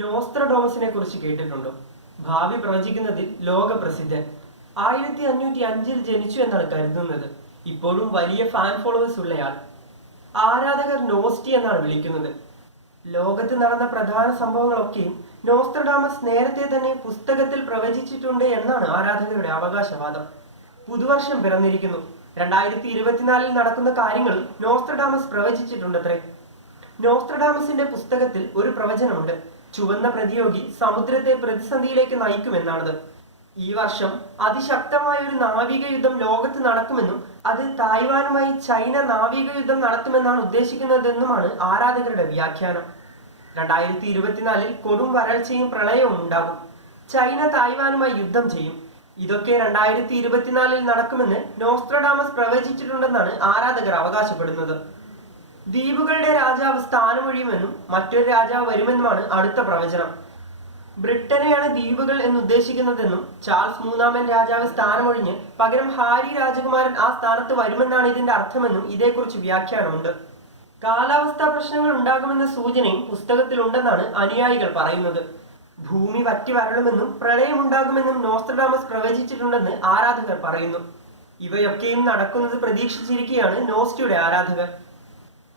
നോസ്ത്രഡോമസിനെ കുറിച്ച് കേട്ടിട്ടുണ്ടോ? ഭാവി പ്രവചിക്കുന്നതിൽ ലോക പ്രസിദ്ധൻ. 1505 ജനിച്ചു എന്നാണ് കരുതുന്നത്. ഇപ്പോഴും വലിയ ഫാൻ ഫോളോവേഴ്സ് ഉള്ളയാൾ. ആരാധകർ നോസ്റ്റി എന്നാണ് വിളിക്കുന്നത്. ലോകത്ത് നടന്ന പ്രധാന സംഭവങ്ങളൊക്കെയും നോസ്ത്രഡാമസ് നേരത്തെ തന്നെ പുസ്തകത്തിൽ പ്രവചിച്ചിട്ടുണ്ട് എന്നാണ് ആരാധകരുടെ അവകാശവാദം. പുതുവർഷം പിറന്നിരിക്കുന്നു. 2024 നടക്കുന്ന കാര്യങ്ങൾ നോസ്ത്രഡാമസ് പ്രവചിച്ചിട്ടുണ്ടത്രേ. നോസ്ത്രഡാമസിന്റെ പുസ്തകത്തിൽ ഒരു പ്രവചനമുണ്ട്. ചുവന്ന പ്രതിയോഗി സമുദ്രത്തെ പ്രതിസന്ധിയിലേക്ക് നയിക്കുമെന്നാണത്. ഈ വർഷം അതിശക്തമായ ഒരു നാവിക യുദ്ധം ലോകത്ത് നടക്കുമെന്നും അത് തായ്വാനുമായി ചൈന നാവിക യുദ്ധം നടത്തുമെന്നാണ് ഉദ്ദേശിക്കുന്നതെന്നുമാണ് ആരാധകരുടെ വ്യാഖ്യാനം. 2024 കൊടും വരൾച്ചയും പ്രളയവും ഉണ്ടാകും. ചൈന തായ്വാനുമായി യുദ്ധം ചെയ്യും. ഇതൊക്കെ 2024 നടക്കുമെന്ന് നോസ്ത്രഡാമസ് പ്രവചിച്ചിട്ടുണ്ടെന്നാണ് ആരാധകർ അവകാശപ്പെടുന്നത്. ദ്വീപുകളുടെ രാജാവ് സ്ഥാനമൊഴിയുമെന്നും മറ്റൊരു രാജാവ് വരുമെന്നുമാണ് അടുത്ത പ്രവചനം. ബ്രിട്ടനെയാണ് ദ്വീപുകൾ എന്നുദ്ദേശിക്കുന്നതെന്നും ചാൾസ് മൂന്നാമൻ രാജാവ് സ്ഥാനമൊഴിഞ്ഞ് പകരം ഹാരി രാജകുമാരൻ ആ സ്ഥാനത്ത് വരുമെന്നാണ് ഇതിന്റെ അർത്ഥമെന്നും ഇതേക്കുറിച്ച് വ്യാഖ്യാനമുണ്ട്. കാലാവസ്ഥാ പ്രശ്നങ്ങൾ ഉണ്ടാകുമെന്ന സൂചനയും പുസ്തകത്തിലുണ്ടെന്നാണ് അനുയായികൾ പറയുന്നത്. ഭൂമി വറ്റി വരളുമെന്നും പ്രളയമുണ്ടാകുമെന്നും നോസ്ത്രഡാമസ് പ്രവചിച്ചിട്ടുണ്ടെന്ന് ആരാധകർ പറയുന്നു. ഇവയൊക്കെയും നടക്കുന്നത് പ്രതീക്ഷിച്ചിരിക്കുകയാണ് നോസ്റ്റിയുടെ ആരാധകർ.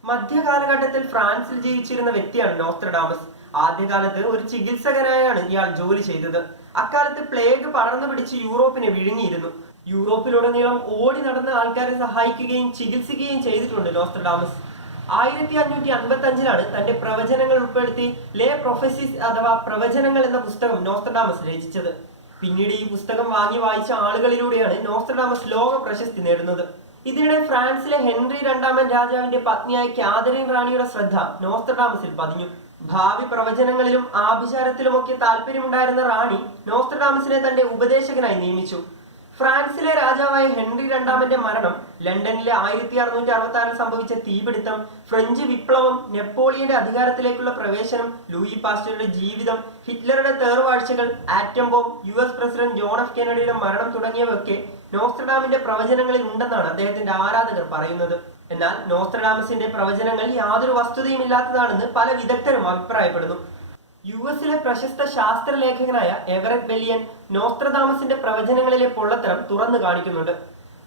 മധ്യകാലഘട്ടത്തിൽ ഫ്രാൻസിൽ ജീവിച്ചിരുന്ന വ്യക്തിയാണ് നോസ്ത്രഡാമസ്. ആദ്യകാലത്ത് ഒരു ചികിത്സകനായാണ് ഇയാൾ ജോലി ചെയ്തത്. അക്കാലത്ത് പ്ലേഗ് പടർന്നു പിടിച്ച് യൂറോപ്പിനെ വിഴുങ്ങിയിരുന്നു. യൂറോപ്പിലുടനീളം ഓടി നടന്ന ആൾക്കാരെ സഹായിക്കുകയും ചികിത്സിക്കുകയും ചെയ്തിട്ടുണ്ട് നോസ്ത്രഡാമസ്. 1555 തന്റെ പ്രവചനങ്ങൾ ഉൾപ്പെടുത്തി ലേ പ്രൊഫസീസ് അഥവാ പ്രവചനങ്ങൾ എന്ന പുസ്തകം നോസ്ത്രഡാമസ് രചിച്ചത്. പിന്നീട് ഈ പുസ്തകം വാങ്ങി വായിച്ച ആളുകളിലൂടെയാണ് നോസ്ത്രഡാമസ് ലോക പ്രശസ്തി നേടുന്നത്. ഇതിനിടെ ഫ്രാൻസിലെ ഹെൻറി രണ്ടാമൻ രാജാവിന്റെ പത്നിയായ കാതറിൻ റാണിയുടെ ശ്രദ്ധ നോസ്ത്രഡാമസിൽ പതിഞ്ഞു. ഭാവി പ്രവചനങ്ങളിലും ആഭിചാരത്തിലുമൊക്കെ താല്പര്യമുണ്ടായിരുന്ന റാണി നോസ്ത്രഡാമസിനെ തന്റെ ഉപദേശകനായി നിയമിച്ചു. ഫ്രാൻസിലെ രാജാവായ ഹെൻറി രണ്ടാമന്റെ മരണം, ലണ്ടനിലെ 1666 സംഭവിച്ച തീപിടുത്തം, ഫ്രഞ്ച് വിപ്ലവം, നെപ്പോളിയന്റെ അധികാരത്തിലേക്കുള്ള പ്രവേശനം, ലൂയി പാസ്റ്ററുടെ ജീവിതം, ഹിറ്റ്ലറുടെ തേർവാഴ്ചകൾ, atom bomb, US president John F കെനഡിയുടെ മരണം തുടങ്ങിയവയൊക്കെ നോസ്ത്രഡാമിന്റെ പ്രവചനങ്ങളിൽ ഉണ്ടെന്നാണ് അദ്ദേഹത്തിന്റെ ആരാധകർ പറയുന്നത്. എന്നാൽ നോസ്ത്രഡാമസിന്റെ പ്രവചനങ്ങൾ യാതൊരു വസ്തുതയും ഇല്ലാത്തതാണെന്ന് പല വിദഗ്ധരും അഭിപ്രായപ്പെടുന്നു. US പ്രശസ്ത ശാസ്ത്രലേഖകനായ എവററ്റ് ബെല്ലിയൻ നോസ്ത്രഡാമസിന്റെ പ്രവചനങ്ങളിലെ പൊള്ളത്തരം തുറന്നു കാണിക്കുന്നുണ്ട്.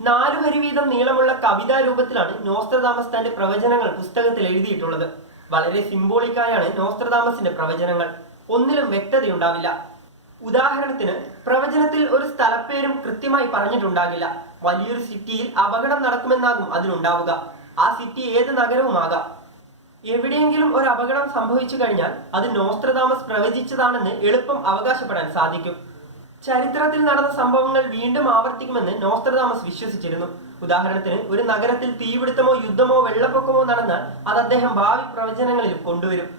4 വരി വീതം നീളമുള്ള കവിതാ രൂപത്തിലാണ് നോസ്ത്രഡാമസ് തന്റെ പ്രവചനങ്ങൾ പുസ്തകത്തിൽ എഴുതിയിട്ടുള്ളത്. വളരെ സിംബോളിക്കായാണ് നോസ്ത്രഡാമസിന്റെ പ്രവചനങ്ങൾ. ഒന്നിലും വ്യക്തതയുണ്ടാവില്ല. ഉദാഹരണത്തിന്, പ്രവചനത്തിൽ ഒരു സ്ഥലപ്പേരും കൃത്യമായി പറഞ്ഞിട്ടുണ്ടാകില്ല. വലിയൊരു സിറ്റിയിൽ അപകടം നടക്കുമെന്നാകും അതിനുണ്ടാവുക. ആ സിറ്റി ഏത് നഗരവുമാകാം. എവിടെയെങ്കിലും ഒരു അപകടം സംഭവിച്ചു കഴിഞ്ഞാൽ അത് നോസ്ത്രഡാമസ് പ്രവചിച്ചതാണെന്ന് എളുപ്പം അവകാശപ്പെടാൻ സാധിക്കും. ചരിത്രത്തിൽ നടന്ന സംഭവങ്ങൾ വീണ്ടും ആവർത്തിക്കുമെന്ന് നോസ്ത്രഡാമസ് വിശ്വസിച്ചിരുന്നു. ഉദാഹരണത്തിന്, ഒരു നഗരത്തിൽ തീപിടുത്തമോ യുദ്ധമോ വെള്ളപ്പൊക്കമോ നടന്നാൽ അത് അദ്ദേഹം ഭാവി പ്രവചനങ്ങളിൽ കൊണ്ടുവരും.